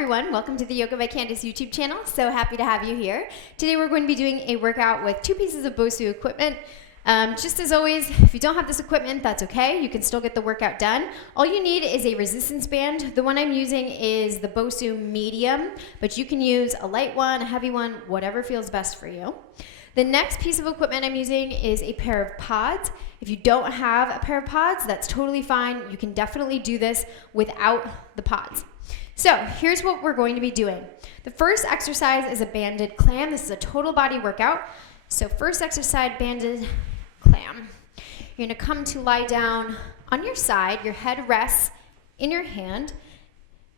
everyone, welcome to the Yoga by Candace YouTube channel. So happy to have you here. Today we're going to be doing a workout with 2 pieces of Bosu equipment. Just as always, if you don't have this equipment, that's okay. You can still get the workout done. All you need is a resistance band. The one I'm using is the Bosu medium, but you can use a light one, a heavy one, whatever feels best for you. The next piece of equipment I'm using is a pair of pods. If you don't have a pair of pods, that's totally fine. You can definitely do this without the pods. So here's what we're going to be doing. The first exercise is a banded clam. This is a total body workout. So first exercise, banded clam. You're gonna come to lie down on your side. Your head rests in your hand.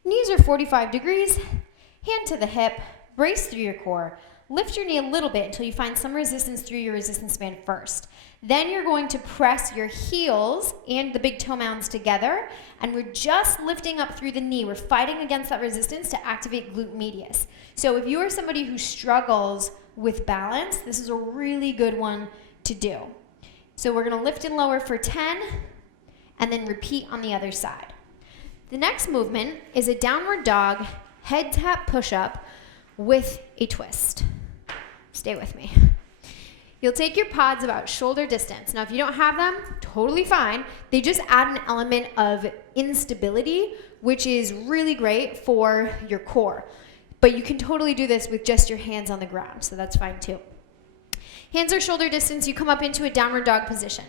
Knees are 45 degrees. Hand to the hip. Brace through your core. Lift your knee a little bit until you find some resistance through your resistance band first. Then you're going to press your heels and the big toe mounds together, and we're just lifting up through the knee. We're fighting against that resistance to activate glute medius. So if you are somebody who struggles with balance, this is a really good one to do. So we're gonna lift and lower for 10, and then repeat on the other side. The next movement is a downward dog head tap push-up with a twist. Stay with me. You'll take your pods about shoulder distance. Now, if you don't have them, totally fine. They just add an element of instability, which is really great for your core. But you can totally do this with just your hands on the ground, so that's fine too. Hands are shoulder distance. You come up into a downward dog position.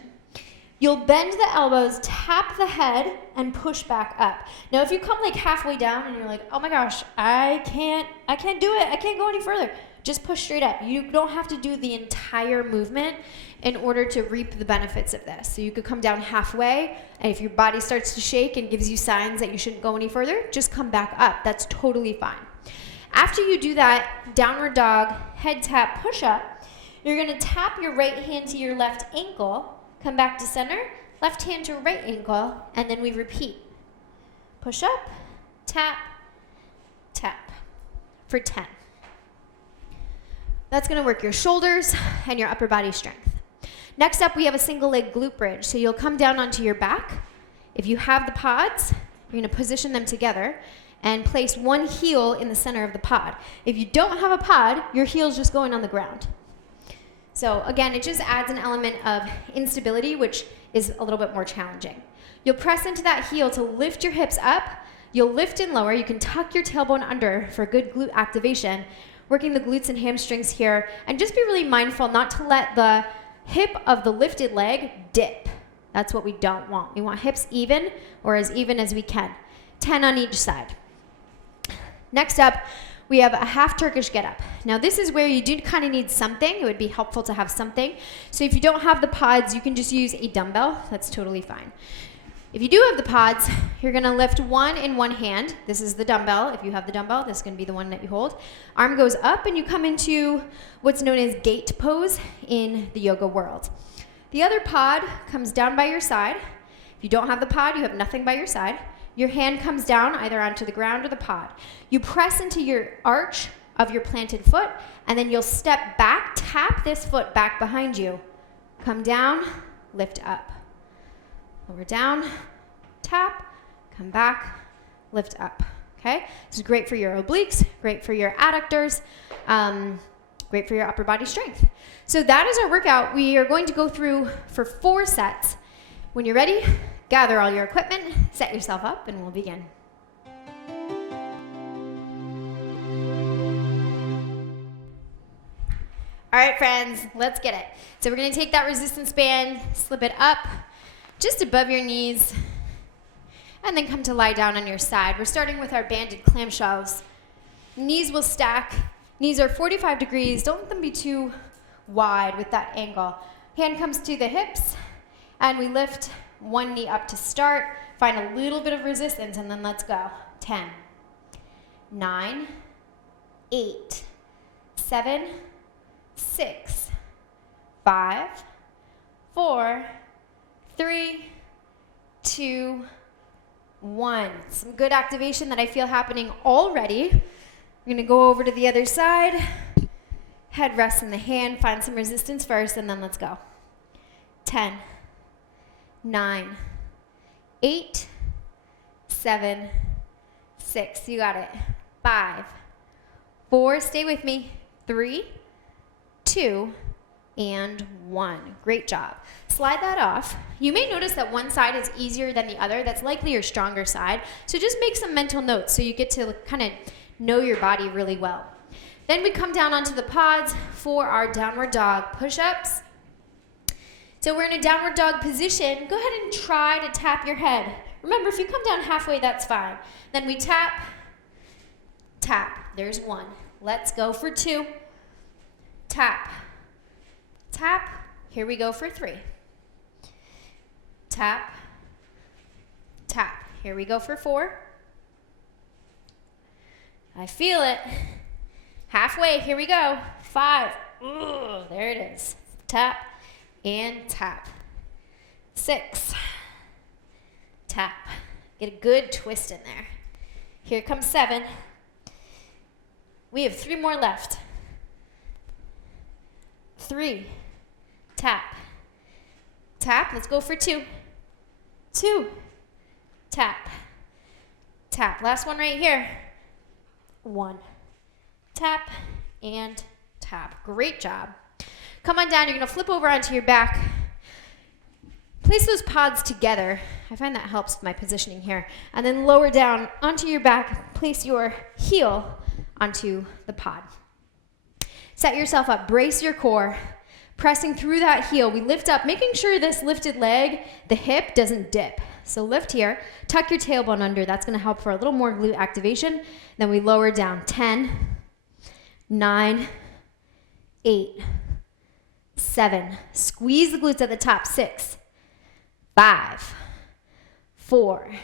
You'll bend the elbows, tap the head, and push back up. Now, if you come like halfway down and you're like, oh my gosh, I can't do it. I can't go any further. Just push straight up. You don't have to do the entire movement in order to reap the benefits of this. So you could come down halfway, and if your body starts to shake and gives you signs that you shouldn't go any further, just come back up. That's totally fine. After you do that downward dog head tap push up, you're gonna tap your right hand to your left ankle, come back to center, left hand to right ankle, and then we repeat. Push up, tap, tap for 10. That's gonna work your shoulders and your upper body strength. Next up, we have a single leg glute bridge. So you'll come down onto your back. If you have the pods, you're gonna position them together and place one heel in the center of the pod. If you don't have a pod, your heel's just going on the ground. So again, it just adds an element of instability, which is a little bit more challenging. You'll press into that heel to lift your hips up. You'll lift and lower. You can tuck your tailbone under for good glute activation, working the glutes and hamstrings here, and just be really mindful not to let the hip of the lifted leg dip. That's what we don't want. We want hips even, or as even as we can. 10 on each side. Next up, we have a half Turkish get-up. Now this is where you do kind of need something. It would be helpful to have something. So if you don't have the pods, you can just use a dumbbell. That's totally fine. If you do have the pods, you're gonna lift one in one hand. This is the dumbbell. If you have the dumbbell, this is gonna be the one that you hold. Arm goes up and you come into what's known as gate pose in the yoga world. The other pod comes down by your side. If you don't have the pod, you have nothing by your side. Your hand comes down either onto the ground or the pod. You press into your arch of your planted foot, and then you'll step back, tap this foot back behind you. Come down, lift up. Lower down, tap, come back, lift up, okay? This is great for your obliques, great for your adductors, great for your upper body strength. So that is our workout. We are going to go through for 4 sets. When you're ready, gather all your equipment, set yourself up, and we'll begin. All right, friends, let's get it. So we're gonna take that resistance band, slip it up, just above your knees, and then come to lie down on your side. We're starting with our banded clamshells. Knees will stack. Knees are 45 degrees. Don't let them be too wide with that angle. Hand comes to the hips, and we lift one knee up to start. Find a little bit of resistance, and then let's go. 10, 9, 8, 7, 6, 5, 4, 3, 2, 1. Some good activation that I feel happening already. We're gonna go over to the other side. Head rests in the hand. Find some resistance first, and then let's go. 10, 9, 8, 7, 6. You got it. 5, 4, stay with me, 3, 2, and 1. Great job. Slide that off. You may notice that one side is easier than the other. That's likely your stronger side. So just make some mental notes so you get to kind of know your body really well. Then we come down onto the pods for our downward dog push-ups. So we're in a downward dog position. Go ahead and try to tap your head. Remember, if you come down halfway, that's fine. Then we tap, tap. There's 1. Let's go for 2. Tap, tap. Here we go for 3. Tap, tap. Here we go for 4. I feel it. Halfway, here we go. 5. Ooh, there it is. Tap and tap. 6. Tap. Get a good twist in there. Here comes 7. We have 3 more left. 3. Tap. Tap. Let's go for 2. 2. Tap. Tap. Last one right here. 1. Tap and tap. Great job. Come on down. You're going to flip over onto your back. Place those pods together. I find that helps with my positioning here. And then lower down onto your back. Place your heel onto the pod. Set yourself up. Brace your core. Pressing through that heel. We lift up, making sure this lifted leg, the hip, doesn't dip. So lift here. Tuck your tailbone under. That's going to help for a little more glute activation. Then we lower down. 10, 9, 8, 7. Squeeze the glutes at the top. 6, 5, 4,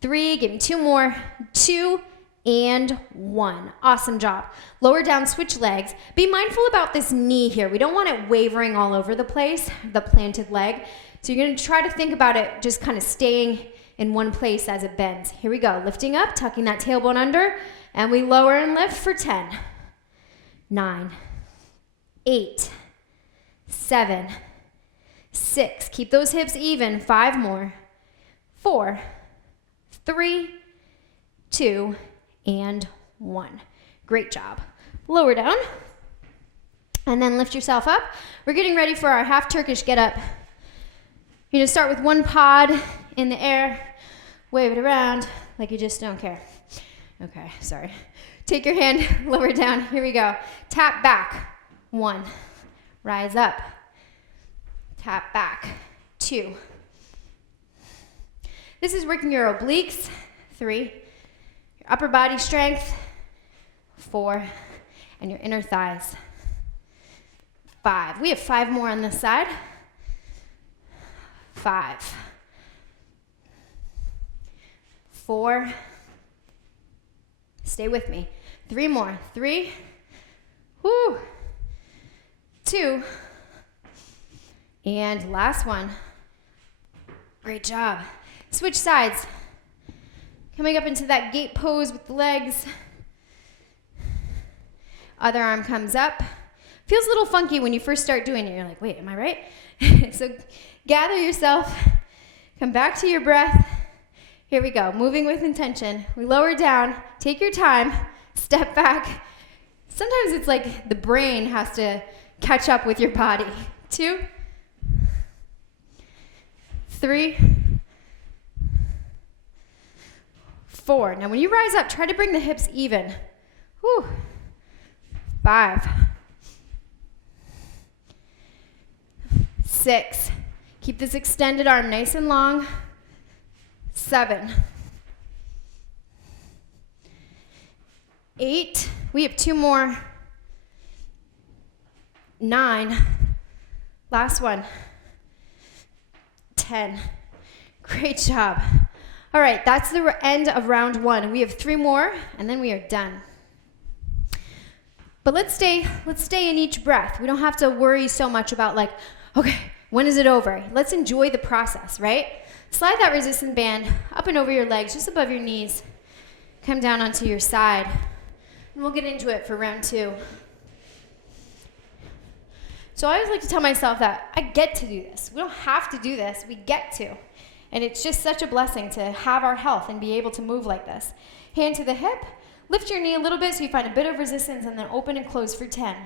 3. Give me 2 more. 2 and 1. Awesome job. Lower down, switch legs. Be mindful about this knee here. We don't want it wavering all over the place, the planted leg. So you're going to try to think about it just kind of staying in one place as it bends. Here we go. Lifting up, tucking that tailbone under, and we lower and lift for 10, 9, 8, 7, 6. Keep those hips even. 5 more. 4, 3, 2, and 1. Great job. Lower down. And then lift yourself up. We're getting ready for our half Turkish get up. You're going to start with 1 pod in the air. Wave it around like you just don't care. Okay, sorry. Take your hand, lower down. Here we go. Tap back. 1. Rise up. Tap back. 2. This is working your obliques. 3. Your upper body strength. 4. And your inner thighs. 5. We have 5 more on this side. 5. 4. Stay with me. 3 more. 3. Woo. 2. And last one. Great job. Switch sides. Coming up into that gate pose with the legs. Other arm comes up. Feels a little funky when you first start doing it. You're like, wait, am I right? So gather yourself. Come back to your breath. Here we go. Moving with intention. We lower down. Take your time. Step back. Sometimes it's like the brain has to catch up with your body. 2, 3, 4. Now when you rise up, try to bring the hips even. Whew. 5, 6. Keep this extended arm nice and long. 7, 8. We have 2 more. 9. Last one. 10. Great job. All right, that's the end of round 1. We have 3 more, and then we are done. But let's stay in each breath. We don't have to worry so much about like, okay, when is it over? Let's enjoy the process, right? Slide that resistance band up and over your legs, just above your knees. Come down onto your side. And we'll get into it for round 2. So I always like to tell myself that I get to do this. We don't have to do this. We get to. And it's just such a blessing to have our health and be able to move like this. Hand to the hip. Lift your knee a little bit so you find a bit of resistance, and then open and close for 10.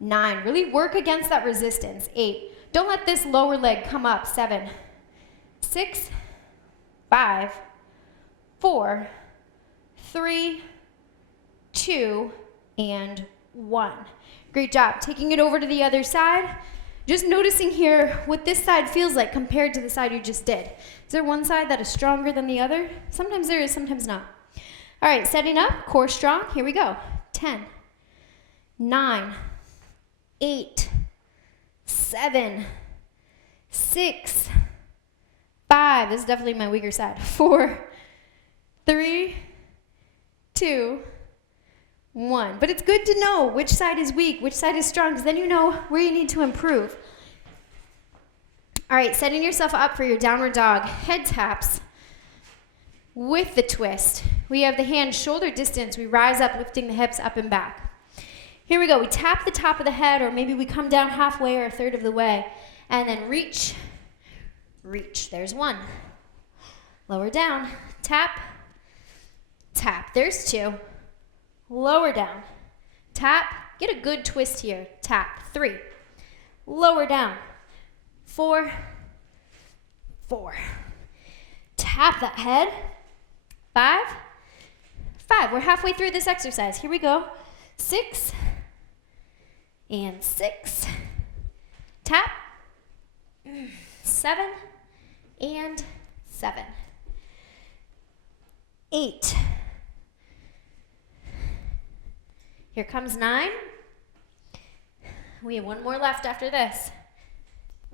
9. Really work against that resistance. 8. Don't let this lower leg come up. 7. 6. 5. 4. 3. 2. And 1. Great job. Taking it over to the other side. Just noticing here what this side feels like compared to the side you just did. Is there one side that is stronger than the other? Sometimes there is, sometimes not. All right, setting up, core strong. Here we go. 10, 9, 8, 7, 6, 5. This is definitely my weaker side. 4, 3, 2, 1. But it's good to know which side is weak, which side is strong, because then you know where you need to improve. All right, setting yourself up for your downward dog. Head taps with the twist. We have the hands shoulder distance. We rise up, lifting the hips up and back. Here we go. We tap the top of the head, or maybe we come down halfway or a third of the way, and then reach, reach. There's 1. Lower down, tap, tap. There's 2. Lower down, tap, get a good twist here, tap, 3, lower down, 4, 4, tap that head, 5, 5, we're halfway through this exercise, here we go, 6, and 6, tap, 7, and 7, 8, here comes 9. We have 1 more left after this.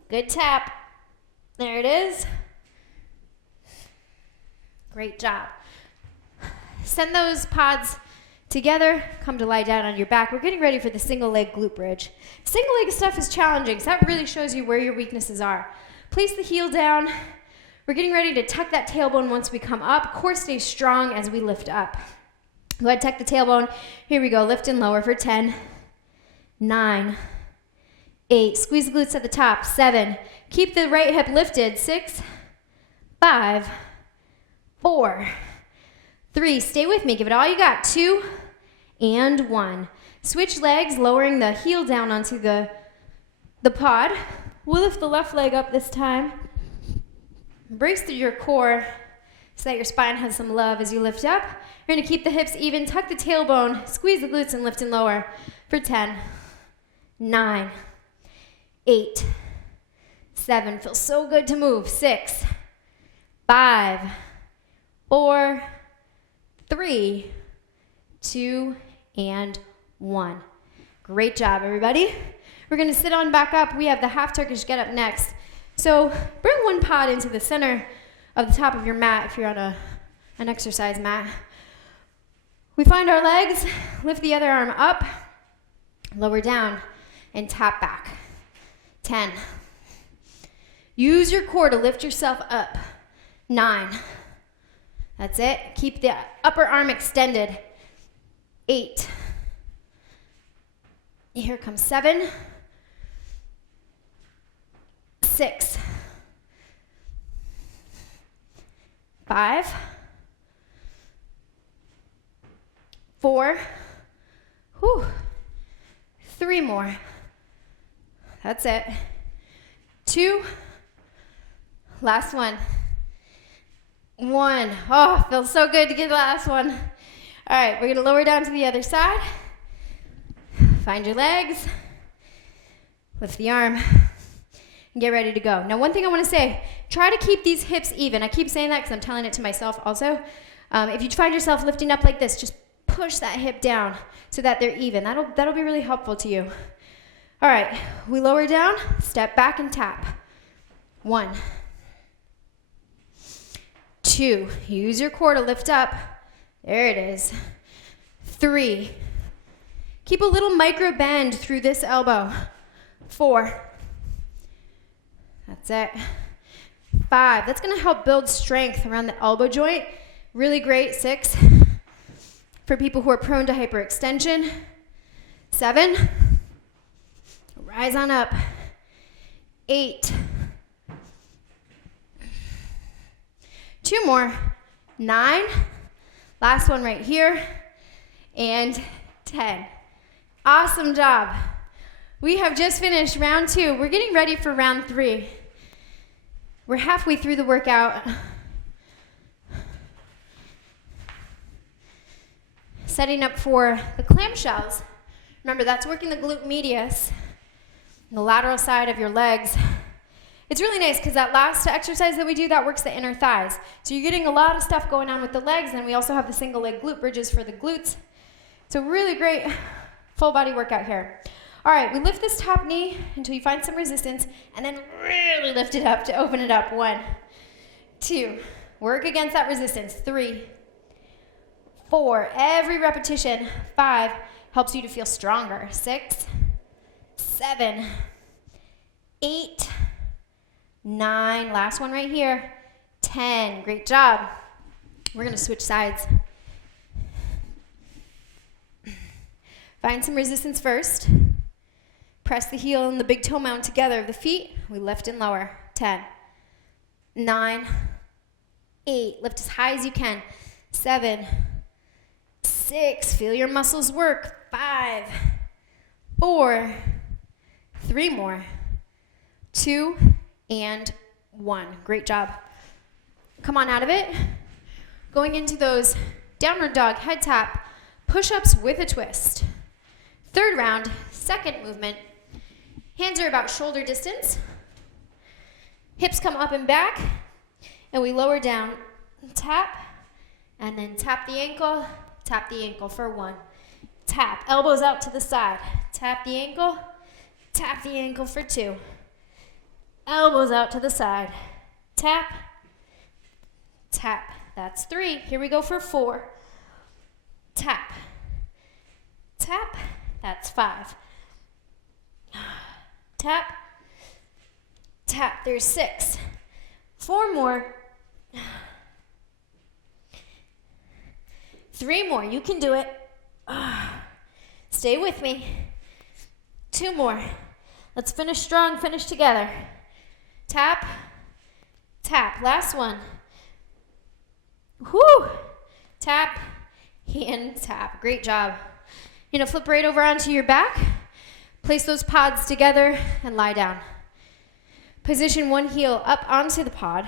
Good tap. There it is. Great job. Send those pods together. Come to lie down on your back. We're getting ready for the single leg glute bridge. Single leg stuff is challenging, so that really shows you where your weaknesses are. Place the heel down. We're getting ready to tuck that tailbone once we come up. Core stays strong as we lift up. Go ahead, tuck the tailbone. Here we go, lift and lower for 10, 9, 8. Squeeze the glutes at the top, 7. Keep the right hip lifted, 6, 5, 4, 3. Stay with me, give it all you got, 2, and 1. Switch legs, lowering the heel down onto the pod. We'll lift the left leg up this time. Brace through your core so that your spine has some love as you lift up. You're going to keep the hips even, tuck the tailbone, squeeze the glutes, and lift and lower for 10, 9, 8, 7. Feels so good to move. 6, 5, 4, 3, 2, and 1. Great job, everybody. We're going to sit on back up. We have the half Turkish get up next. So bring 1 pod into the center of the top of your mat if you're on an exercise mat. We find our legs, lift the other arm up, lower down, and tap back. 10. Use your core to lift yourself up. 9. That's it. Keep the upper arm extended. 8. Here comes 7. 6. 5. 4. 3 more. That's it. 2. Last one. 1. Oh, feels so good to get the last one. All right, we're gonna lower down to the other side. Find your legs. Lift the arm. And get ready to go. Now, one thing I want to say, try to keep these hips even. I keep saying that because I'm telling it to myself also. If you find yourself lifting up like this, just push that hip down so that they're even. That'll be really helpful to you. All right, we lower down, step back and tap. 1, 2, use your core to lift up. There it is. 3, keep a little micro bend through this elbow. 4, that's it. 5, that's gonna help build strength around the elbow joint. Really great. 6, for people who are prone to hyperextension. 7, rise on up. 8, 2 more. 9, Last one right here, and 10. Awesome job. We have just finished round 2. We're getting ready for round 3. We're halfway through the workout. Setting up for the clamshells. Remember, that's working the glute medius, the lateral side of your legs. It's really nice because that last exercise that we do, that works the inner thighs. So you're getting a lot of stuff going on with the legs, and we also have the single leg glute bridges for the glutes. So really great full body workout here. All right, we lift this top knee until you find some resistance, and then really lift it up to open it up. 1, 2, work against that resistance. 3, 4, every repetition. 5, helps you to feel stronger. 6, 7, 8, 9, last one right here. 10, great job. We're gonna switch sides. Find some resistance first. Press the heel and the big toe mound together of the feet. We lift and lower. 10, 9, 8, lift as high as you can. 7, 6, feel your muscles work. 5, 4, 3 more. 2, and 1. Great job. Come on out of it. Going into those downward dog head tap push-ups with a twist. Third round, second movement. Hands are about shoulder distance. Hips come up and back, and we lower down. Tap, and then tap the ankle for 1. Tap, elbows out to the side. Tap the ankle for 2. Elbows out to the side. Tap, tap. That's 3. Here we go for 4. Tap, tap. That's 5. Tap, tap. There's 6. 4 more. 3 more. You can do it. Stay with me. 2 more. Let's finish strong, finish together. Tap, tap. Last one. Whoo! Tap, and tap. Great job. You're gonna flip right over onto your back. Place those pods together and lie down. Position one heel up onto the pod.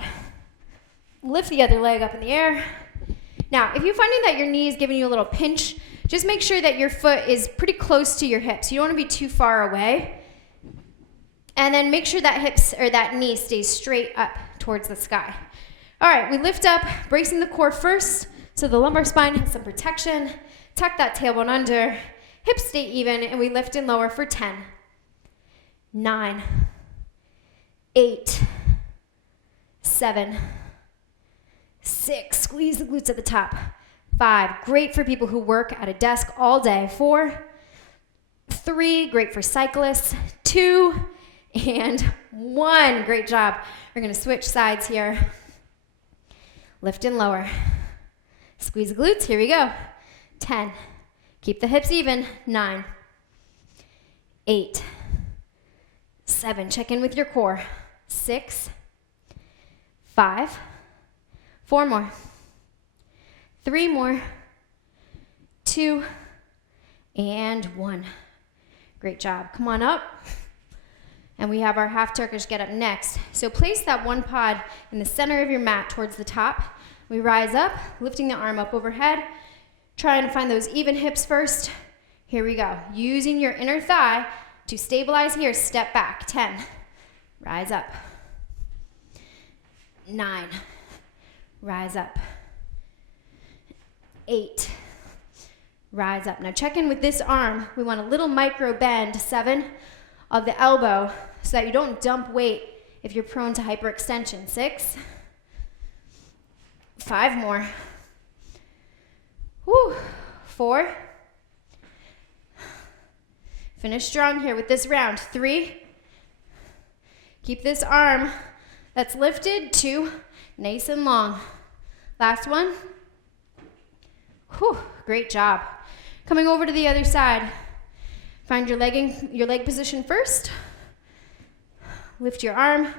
Lift the other leg up in the air. Now, if you're finding that your knee is giving you a little pinch, just make sure that your foot is pretty close to your hips. You don't want to be too far away. And then make sure that hips or that knee stays straight up towards the sky. All right, we lift up, bracing the core first so the lumbar spine has some protection. Tuck that tailbone under, hips stay even, and we lift and lower for 10, 9, 8, 7, 6, squeeze the glutes at the top. 5, great for people who work at a desk all day. 4, 3, great for cyclists. 2, and 1, great job. We're gonna switch sides here. Lift and lower. Squeeze the glutes, here we go. 10, keep the hips even. 9, 8, 7, check in with your core. 6, 5, 4 more. 3 more. 2, and 1. Great job. Come on up. And we have our half Turkish get up next. So place that one pod in the center of your mat towards the top. We rise up, lifting the arm up overhead. Trying to find those even hips first. Here we go. Using your inner thigh to stabilize here. Step back. 10. Rise up. 9. Rise up. 8. Rise up. Now check in with this arm. We want a little micro bend. 7 of the elbow so that you don't dump weight if you're prone to hyperextension. 6. 5 more. Whew. 4. Finish strong here with this round. 3. Keep this arm that's lifted. 2. Nice and long. Last one. Whew. Great job. Coming over to the other side. Find your leg position first. Lift your arm.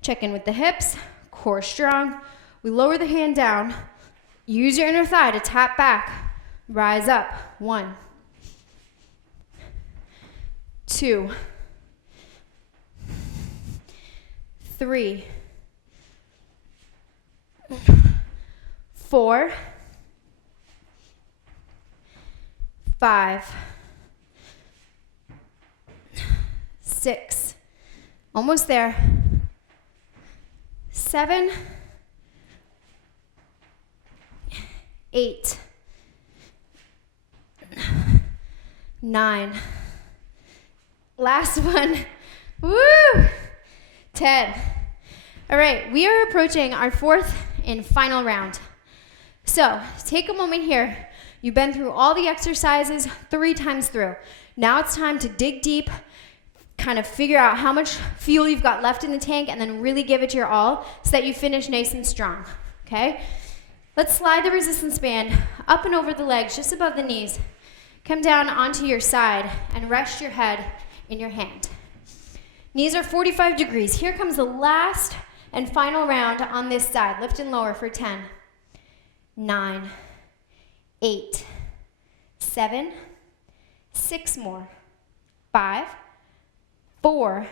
Check in with the hips. Core strong. We lower the hand down. Use your inner thigh to tap back. Rise up. 1, 2, 3, 4, 5, 6, almost there, 7, 8, 9, last one, woo, 10. All right, we are approaching our 4th and final round. So take a moment here. You've been through all the exercises 3 times through. Now it's time to dig deep, kind of figure out how much fuel you've got left in the tank, and then really give it your all so that you finish nice and strong, okay? Let's slide the resistance band up and over the legs, just above the knees. Come down onto your side and rest your head in your hand. Knees are 45 degrees. Here comes the last and final round on this side. Lift and lower for 10, 9, 8, 7, 6 more, 5, 4,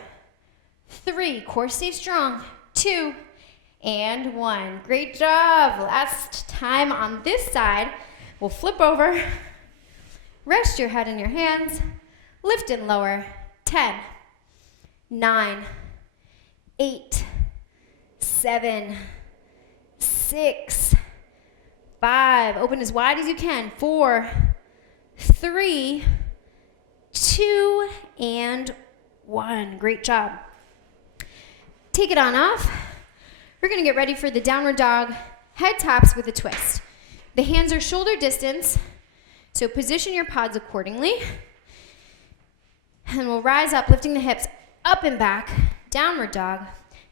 3, core stay strong, 2, and 1. Great job. Last time on this side. We'll flip over, rest your head in your hands, lift and lower, 10, 9, 8, 7, 6, 5, open as wide as you can, 4, 3, 2, and 1. Great job. Take it on off. We're going to get ready for the downward dog, head taps with a twist. The hands are shoulder distance, so position your pods accordingly. And we'll rise up, lifting the hips up and back, downward dog.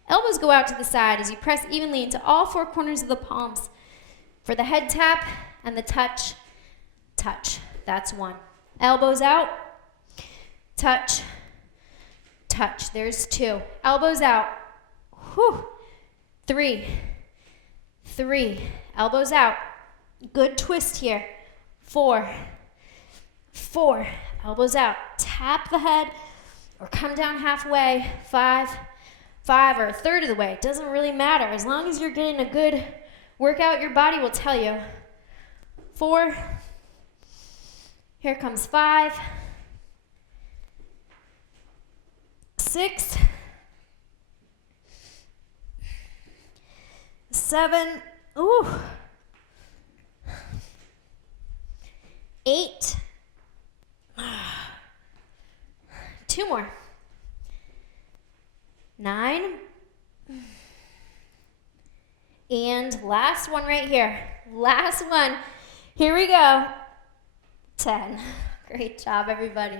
Elbows go out to the side as you press evenly into all 4 corners of the palms. For the head tap and the touch, touch. That's 1. Elbows out, touch, touch. There's 2. Elbows out. Whew. 3, 3. Elbows out. Good twist here. 4, 4. Elbows out. Tap the head or come down halfway. 5, 5, or a third of the way. It doesn't really matter. As long as you're getting a good workout, your body will tell you. 4. Here comes 5. 6. 7. Ooh. 8. 2 more. 9. And last one right here. Last one. Here we go. 10. Great job, everybody.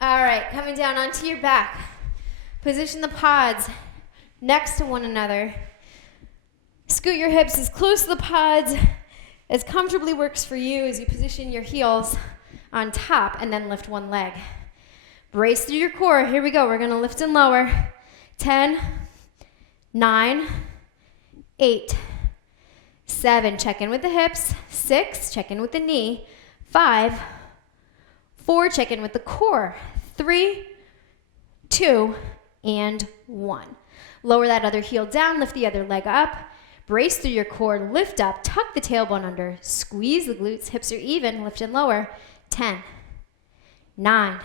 All right, coming down onto your back. Position the pods next to one another. Scoot your hips as close to the pods as comfortably works for you as you position your heels on top and then lift one leg. Brace through your core. Here we go. We're going to lift and lower. 10, 9, 8, 7. Check in with the hips. 6. Check in with the knee. 5, 4. Check in with the core. 3, 2, and 1. Lower that other heel down. Lift the other leg up. Brace through your core. Lift up. Tuck the tailbone under. Squeeze the glutes. Hips are even. Lift and lower. 10, 9,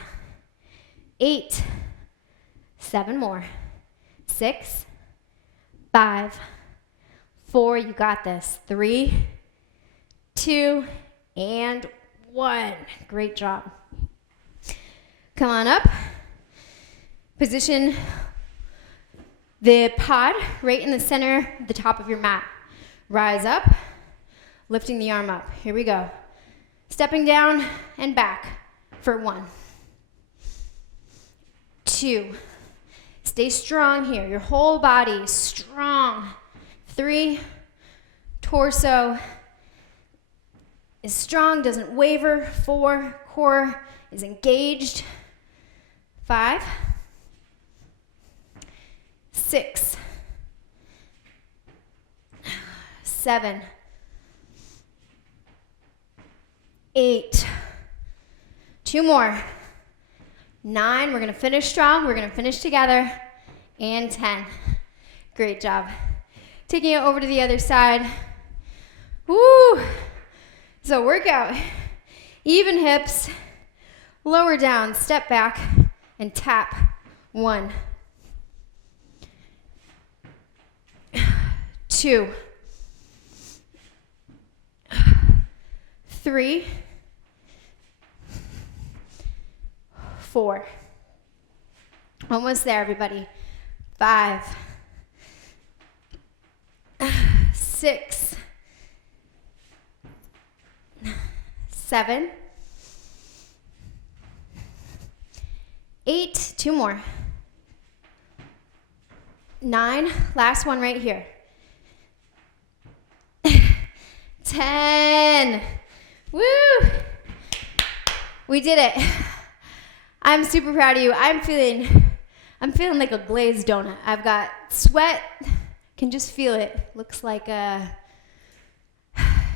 8, 7 more. 6, 5, 4. You got this. 3, 2, and 1. Great job. Come on up. Position the pod right in the center, the top of your mat. Rise up, lifting the arm up. Here we go. Stepping down and back for 1, 2. Stay strong here. Your whole body strong. 3. Torso is strong, doesn't waver. 4. Core is engaged. 5, 6, 7, 8. 2 more. 9. We're going to finish strong. We're going to finish together. And 10. Great job. Taking it over to the other side. Woo! So workout. Even hips. Lower down. Step back. And tap. 1. 2. 3. 4. Almost there, everybody. 5. 6. 7. 8. 2 more. 9. Last one right here. 10. Woo! We did it. I'm super proud of you. I'm feeling like a glazed donut. I've got sweat. Can just feel it. Looks like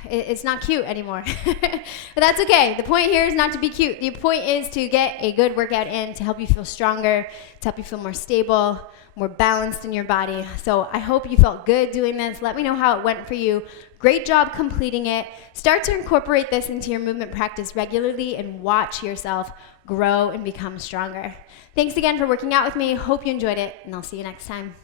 it's not cute anymore. But that's okay. The point here is not to be cute. The point is to get a good workout in to help you feel stronger, to help you feel more stable, more balanced in your body. So I hope you felt good doing this. Let me know how it went for you. Great job completing it. Start to incorporate this into your movement practice regularly and watch yourself grow and become stronger. Thanks again for working out with me. Hope you enjoyed it, and I'll see you next time.